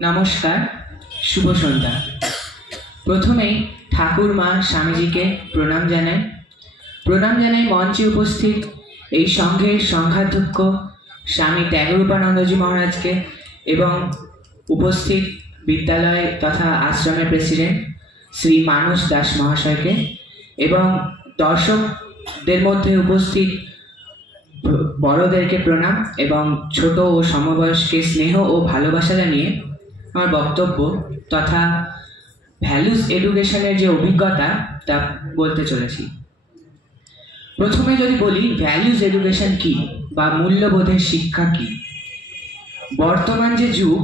নমস্কার, শুভ সন্ধ্যা। প্রথমেই ঠাকুর মা স্বামীজিকে প্রণাম জানাই মঞ্চে উপস্থিত এই সংঘের সংঘাধ্যক্ষ স্বামী ত্যাগরূপানন্দজি মহারাজকে এবং উপস্থিত বিদ্যালয় তথা আশ্রমের প্রেসিডেন্ট শ্রী মানস দাস মহাশয়কে এবং দর্শকদের মধ্যে উপস্থিত বড়দেরকে প্রণাম এবং ছোট ও সমবয়স্কে স্নেহ ও ভালোবাসা জানিয়ে আমার বক্তব্য তথা ভ্যালুস এডুকেশনের যে অভিজ্ঞতা তা বলতে চলেছি। প্রথমে যদি বলি ভ্যালুস এডুকেশন কি বা মূল্যবোধের শিক্ষা কি। বর্তমান যে যুগ,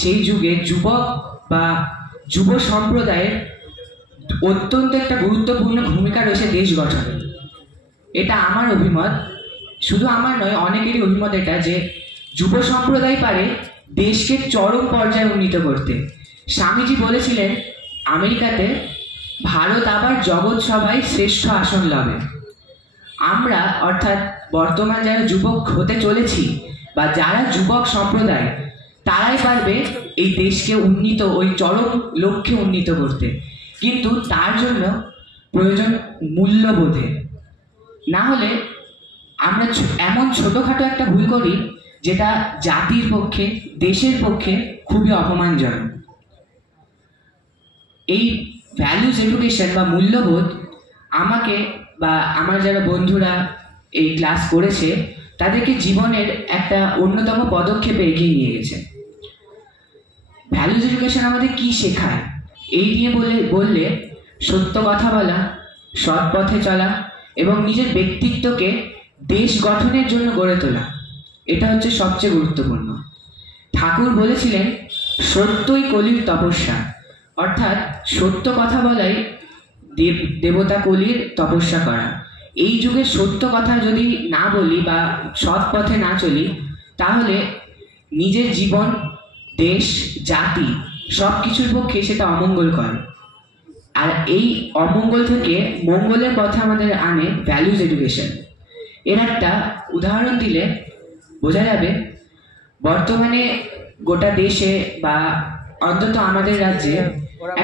সেই যুগে যুবক বা যুব সম্প্রদায়ের অত্যন্ত একটা গুরুত্বপূর্ণ ভূমিকা রয়েছে দেশ গঠনে। এটা আমার অভিমত, শুধু আমার নয়, অনেকেরই অভিমত এটা যে যুব সম্প্রদায় পারে দেশকে চরম পর্যায়ে উন্নীত করতে। স্বামীজি বলেছিলেন আমেরিকাতে, ভারত আবার জগৎ সভায় শ্রেষ্ঠ আসন লাভে। আমরা অর্থাৎ বর্তমান যারা যুবক হতে চলেছি বা যারা যুবক সম্প্রদায়, তারাই পারবে এই দেশকে উন্নীত, ওই চরম লক্ষ্যে উন্নীত করতে। কিন্তু তার জন্য প্রয়োজন মূল্যবোধে। না হলে আমরা এমন ছোটোখাটো একটা ভুল করি যেটা জাতির পক্ষে, দেশের পক্ষে খুবই অপমানজনক। এই ভ্যালুস এডুকেশন বা মূল্যবোধ আমাকে বা আমার যারা বন্ধুরা এই ক্লাস করেছে তাদেরকে জীবনের একটা অন্যতম পদক্ষেপে এগিয়ে নিয়ে গেছে। ভ্যালুস এডুকেশন আমাদের কি শেখায় এই নিয়ে বললে সত্য কথা বলা, সৎ পথে চলা এবং নিজের ব্যক্তিত্বকে দেশ গঠনের জন্য গড়ে তোলা, এটা হচ্ছে সবচেয়ে গুরুত্বপূর্ণ। ঠাকুর বলেছিলেন সত্যই কলির তপস্যা, অর্থাৎ সত্য কথা বলাই দেবতা কলির তপস্যা করা। এই যুগে সত্য কথা যদি না বলি বা সৎ পথে না চলি, তাহলে নিজের জীবন, দেশ, জাতি সব কিছুর পক্ষে সেটা অমঙ্গল করে। আর এই অমঙ্গল থেকে মঙ্গলের পথে আমাদের আনে ভ্যালুস এডুকেশন। এর একটা উদাহরণ দিলে বোঝা যাবে। বর্তমানে গোটা দেশে বা অন্তত আমাদের রাজ্যে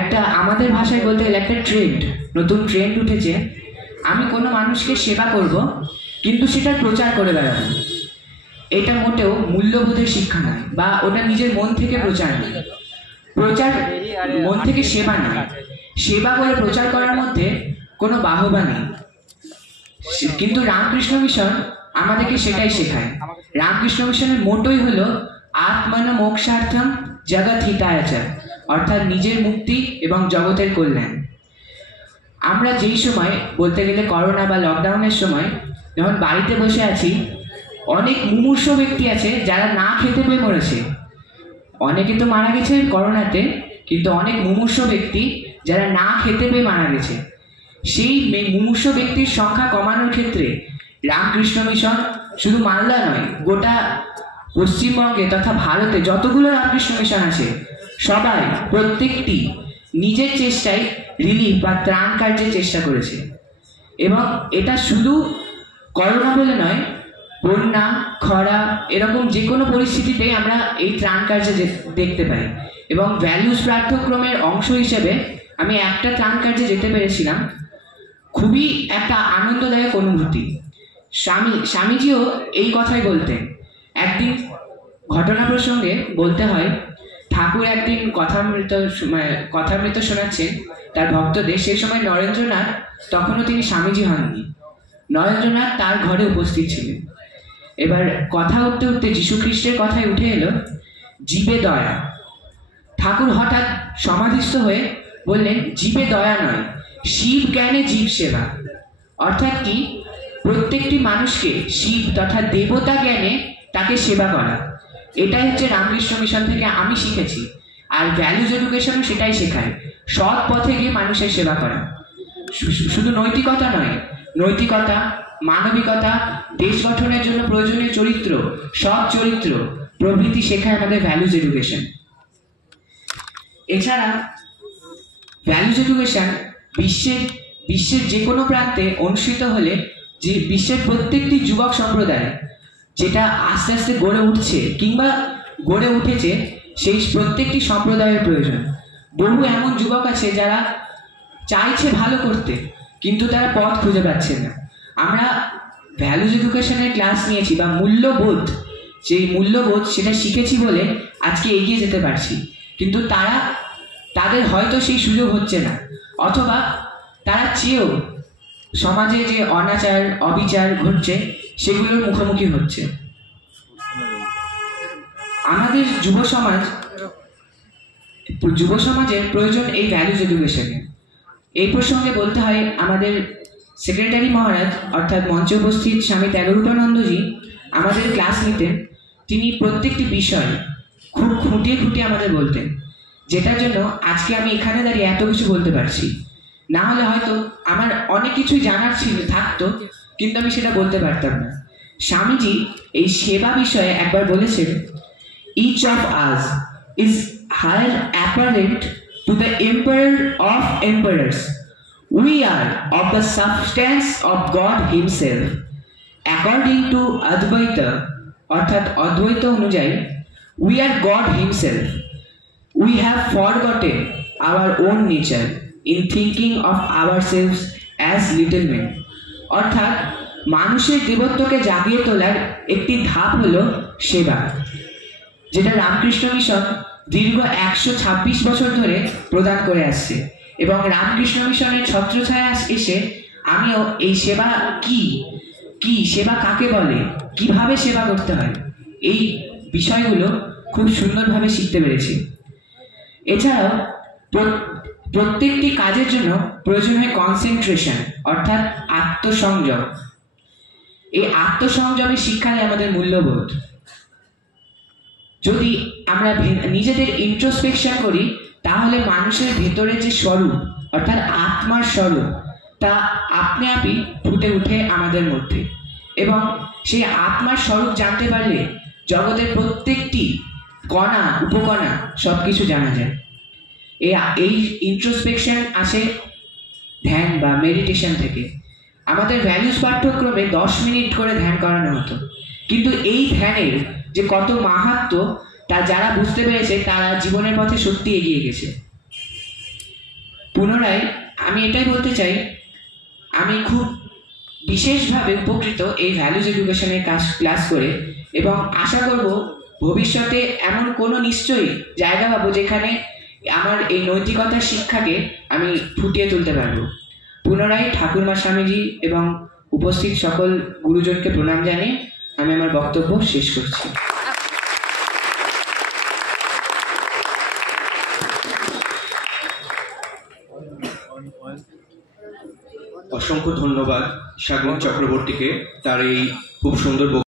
একটা, আমাদের ভাষায় বলতে গেলে একটা নতুন ট্রেন্ড উঠেছে। আমি কোনো মানুষকে সেবা করব, কিন্তু সেটার প্রচার করে বেড়াবো। এটা মোটেও মূল্যবোধের শিক্ষা নয়, বা ওটা নিজের মন থেকে প্রচার নয়। প্রচার মন থেকে সেবা নয়, সেবা করে প্রচার করার মধ্যে কোনো বাহবা নেই। কিন্তু রামকৃষ্ণ মিশন আমাদেরকে সেটাই শেখায়। রামকৃষ্ণ মিশনের মোটোই হলো আত্মন মোক্ষার্থম জগৎ হিতায়চ, অর্থাৎ নিজের মুক্তি এবং জগতের কল্যাণ। আমরা যেই সময় বলতে গেলে করোনা বা লকডাউনের সময় যখন বাড়িতে বসে আছি, অনেক মুমূর্ষ ব্যক্তি আছে যারা না খেতে পেয়ে মরেছে। অনেকে তো মারা গেছে করোনাতে, কিন্তু অনেক মুমূর্ষ ব্যক্তি যারা না খেতে পেয়ে মারা গেছে। সেই মুমূর্ষ ব্যক্তির সংখ্যা কমানোর ক্ষেত্রে রামকৃষ্ণ মিশন শুধু মালদা নয়, গোটা পশ্চিমবঙ্গে তথা ভারতে যতগুলো রামকৃষ্ণ মিশন আছে, সবাই প্রত্যেকটি নিজের চেষ্টায় রিলিফ বা ত্রাণ কার্যের চেষ্টা করেছে। এবং এটা শুধু করোনা বলে নয়, বন্যা, খরা, এরকম যে কোনো পরিস্থিতিতে আমরা এই ত্রাণ কার্যে দেখতে পাই। এবং ভ্যালুস পাঠ্যক্রমের অংশ হিসেবে আমি একটা ত্রাণ কার্যে যেতে পেরেছিলাম, খুবই একটা আনন্দদায়ক অনুভূতি। স্বামীজিও এই কথাই বলতেন। একদিন ঘটনা প্রসঙ্গে বলতে হয়, ঠাকুর একদিন কথামৃত শোনাচ্ছেন তার ভক্তদের। সেই সময় নরেন্দ্রনাথ, তখনও তিনি স্বামীজি হননি, নরেন্দ্রনাথ তার ঘরে উপস্থিত ছিলেন। এবার কথা উঠতে উঠতে যীশুখ্রিস্টের কথাই উঠে এলো জীবে দয়া। ঠাকুর হঠাৎ সমাধিস্থ হয়ে বললেন, জীবে দয়া নয়, শিব জ্ঞানে জীব সেবা। অর্থাৎ কি, প্রত্যেকটি মানুষকে শিব তথা দেবতা জ্ঞানে তাকে সেবা করা। এটাই হচ্ছে রামকৃষ্ণ মিশন থেকে আমি শিখেছি। আর ভ্যালুস এডুকেশনও সেটাই শেখায়, সৎ পথে গিয়ে মানুষের সেবা করা। শুধু নৈতিকতা নয়, নৈতিকতা, মানবিকতা, দেশ গঠনের জন্য প্রয়োজনীয় চরিত্র, সৎ চরিত্র প্রভৃতি শেখায় আমাদের ভ্যালুস এডুকেশন। এছাড়া ভ্যালুস এডুকেশন বিশ্বের যে কোনো প্রান্তে অনুষ্ঠিত হলে যে বিশ্বের প্রত্যেকটি যুবক সম্প্রদায় যেটা আস্তে আস্তে গড়ে উঠছে কিংবা গড়ে উঠেছে, সেই প্রত্যেকটি সম্প্রদায়ের প্রয়োজন। বহু এমন যুবক আছে যারা চাইছে ভালো করতে, কিন্তু তারা পথ খুঁজে পাচ্ছে না। আমরা ভ্যালুজ এডুকেশনের ক্লাস নিয়েছি বা মূল্যবোধ, যেই মূল্যবোধ সেটা শিখেছি বলে আজকে এগিয়ে যেতে পারছি, কিন্তু তাদের হয়তো সেই সুযোগ হচ্ছে না, অথবা তারা চেয়েও সমাজে যে অনাচার অবিচার ঘটছে সেগুলোর মুখোমুখি হচ্ছে। আমাদের যুব সমাজের প্রয়োজন এই ভ্যালুজ এডুকেশনে। এই প্রসঙ্গে বলতে হয়, আমাদের সেক্রেটারি মহারাজ অর্থাৎ মঞ্চে উপস্থিত স্বামী ত্যাগরূপানন্দজি আমাদের ক্লাস নিতেন। তিনি প্রত্যেকটি বিষয় খুব খুঁটিয়ে খুঁটিয়ে আমাদের বলতেন, যেটার জন্য আজকে আমি এখানে দাঁড়িয়ে এত কিছু বলতে পারছি। না হলে হয়তো আমার অনেক কিছুই জানার থাকতো, কিন্তু আমি সেটা বলতে পারতাম না। স্বামীজি এই সেবা বিষয়ে একবার বলেছেন, each of us is heir apparent to the emperor of emperors. We are of the substance of God himself. According to Advaita, অর্থাৎ অদ্বৈত অনুযায়ী, we are God himself. We have forgotten our own nature in thinking of ourselves as little men. অর্থাৎ মানুষের দেবত্বকে জাগিয়ে তোলার একটি ধাপ হলো সেবা, যেটা রামকৃষ্ণ মিশন দীর্ঘ 126 বছর ধরে প্রদান করে আসছে। এবং রামকৃষ্ণ মিশনের ছত্রছায়া এসে আমিও এই সেবা কি সেবা কাকে বলে, কিভাবে সেবা করতে হয়, এই বিষয়গুলো খুব সুন্দরভাবে শিখতে পেরেছি। এছাড়াও প্রত্যেকটি কাজের জন্য প্রয়োজন হয় কনসেন্ট্রেশন, অর্থাৎ আত্মসংযম। এই আত্মসংযমের শিক্ষা দেয় আমাদের মূল্যবোধ। যদি আমরা নিজেদের ইন্ট্রোস্পেকশন করি, তাহলে মানুষের ভেতরে যে স্বরূপ অর্থাৎ আত্মার স্বরূপ, তা আপনি আপনি ফুটে উঠে আমাদের মধ্যে। এবং সেই আত্মার স্বরূপ জানতে পারলে জগতের প্রত্যেকটি কণা উপকণা সবকিছু জানা যায়। এই ইন্ট্রোস্পেকশন আসে ধ্যান বা মেডিটেশন থেকে। আমাদের ভ্যালুজ পাঠ্যক্রমে 10 মিনিট করে ধ্যান করানো হতো, কিন্তু এই ধ্যানের যে কত মাহাত্ম্য তা যারা বুঝতে পেরেছে তারা জীবনের পথে সত্যি এগিয়ে গেছে। পুনরায় আমি এটাই বলতে চাই, আমি খুব বিশেষভাবে উপকৃত এই ভ্যালুজ এডুকেশনের ক্লাস করে, এবং আশা করব ভবিষ্যতে এমন কোনো নিশ্চয়ই জায়গা পাবো যেখানে আমার এই নৈতিকতার শিক্ষাকে আমি ফুটিয়ে তুলতে পারবো। পুনরায় ঠাকুরমা স্বামীজি এবং উপস্থিত সকল গুরুজনকে প্রণাম জানিয়ে আমি আমার বক্তব্য শেষ করছি। অসংখ্য ধন্যবাদ সাগর চক্রবর্তীকে তার এই খুব সুন্দর